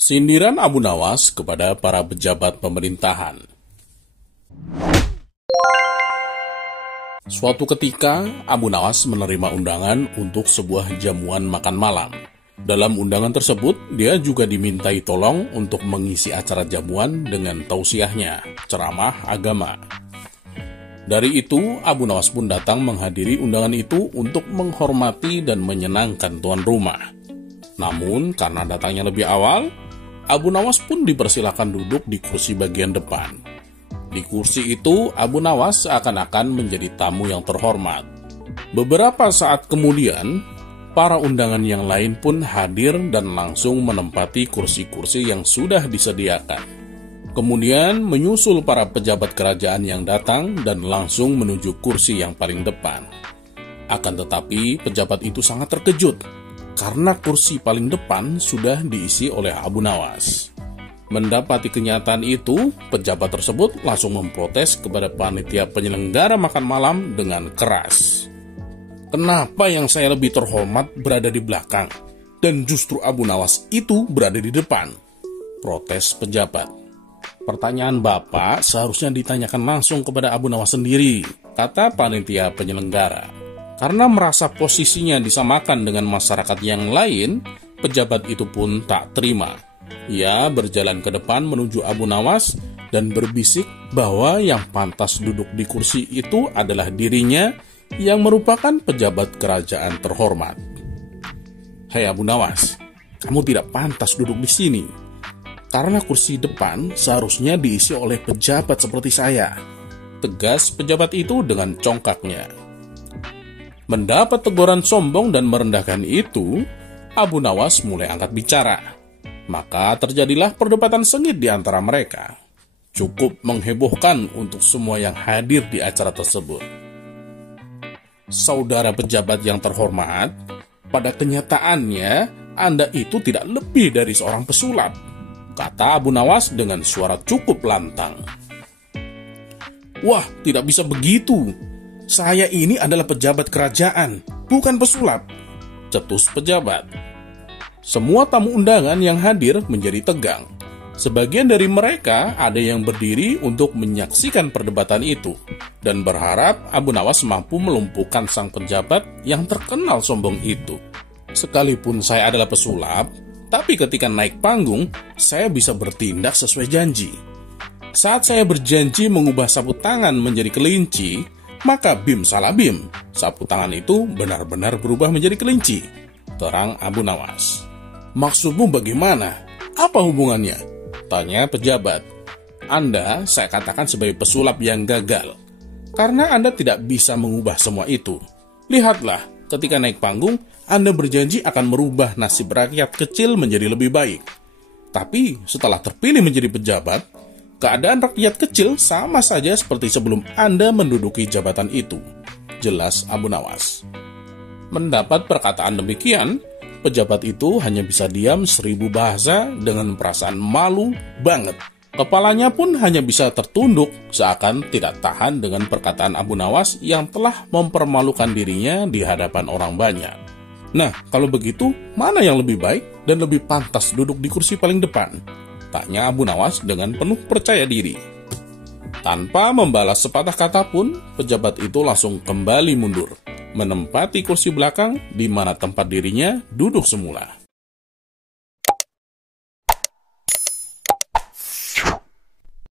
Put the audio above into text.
Sindiran Abu Nawas kepada para pejabat pemerintahan. Suatu ketika, Abu Nawas menerima undangan untuk sebuah jamuan makan malam. Dalam undangan tersebut, dia juga dimintai tolong untuk mengisi acara jamuan dengan tausiahnya, ceramah agama. Dari itu, Abu Nawas pun datang menghadiri undangan itu untuk menghormati dan menyenangkan tuan rumah. Namun, karena datangnya lebih awal, Abu Nawas pun dipersilakan duduk di kursi bagian depan. Di kursi itu, Abu Nawas seakan-akan menjadi tamu yang terhormat. Beberapa saat kemudian, para undangan yang lain pun hadir dan langsung menempati kursi-kursi yang sudah disediakan. Kemudian menyusul para pejabat kerajaan yang datang dan langsung menuju kursi yang paling depan. Akan tetapi, pejabat itu sangat terkejut karena kursi paling depan sudah diisi oleh Abu Nawas. Mendapati kenyataan itu, pejabat tersebut langsung memprotes kepada panitia penyelenggara makan malam dengan keras. Kenapa yang saya lebih terhormat berada di belakang, dan justru Abu Nawas itu berada di depan? Protes pejabat. Pertanyaan Bapak seharusnya ditanyakan langsung kepada Abu Nawas sendiri, kata panitia penyelenggara. Karena merasa posisinya disamakan dengan masyarakat yang lain, pejabat itu pun tak terima. Ia berjalan ke depan menuju Abu Nawas dan berbisik bahwa yang pantas duduk di kursi itu adalah dirinya yang merupakan pejabat kerajaan terhormat. Hai Abu Nawas, kamu tidak pantas duduk di sini. Karena kursi depan seharusnya diisi oleh pejabat seperti saya. Tegas pejabat itu dengan congkaknya. Mendapat teguran sombong dan merendahkan itu, Abu Nawas mulai angkat bicara. Maka terjadilah perdebatan sengit di antara mereka. Cukup menghebohkan untuk semua yang hadir di acara tersebut. Saudara pejabat yang terhormat, pada kenyataannya Anda itu tidak lebih dari seorang pesulap, kata Abu Nawas dengan suara cukup lantang. Wah, tidak bisa begitu. Saya ini adalah pejabat kerajaan, bukan pesulap, cetus pejabat. Semua tamu undangan yang hadir menjadi tegang. Sebagian dari mereka ada yang berdiri untuk menyaksikan perdebatan itu, dan berharap Abu Nawas mampu melumpuhkan sang pejabat yang terkenal sombong itu. Sekalipun saya adalah pesulap, tapi ketika naik panggung, saya bisa bertindak sesuai janji. Saat saya berjanji mengubah sapu tangan menjadi kelinci, maka bim salah bim, sapu tangan itu benar-benar berubah menjadi kelinci, terang Abu Nawas. Maksudmu bagaimana? Apa hubungannya? Tanya pejabat. Anda saya katakan sebagai pesulap yang gagal, karena Anda tidak bisa mengubah semua itu. Lihatlah, ketika naik panggung, Anda berjanji akan merubah nasib rakyat kecil menjadi lebih baik. Tapi setelah terpilih menjadi pejabat, keadaan rakyat kecil sama saja seperti sebelum Anda menduduki jabatan itu, jelas Abu Nawas. Mendapat perkataan demikian, pejabat itu hanya bisa diam 1000 bahasa dengan perasaan malu banget. Kepalanya pun hanya bisa tertunduk seakan tidak tahan dengan perkataan Abu Nawas yang telah mempermalukan dirinya di hadapan orang banyak. Nah, kalau begitu, mana yang lebih baik dan lebih pantas duduk di kursi paling depan? Tanya Abu Nawas dengan penuh percaya diri. Tanpa membalas sepatah kata pun, pejabat itu langsung kembali mundur, menempati kursi belakang di mana tempat dirinya duduk semula.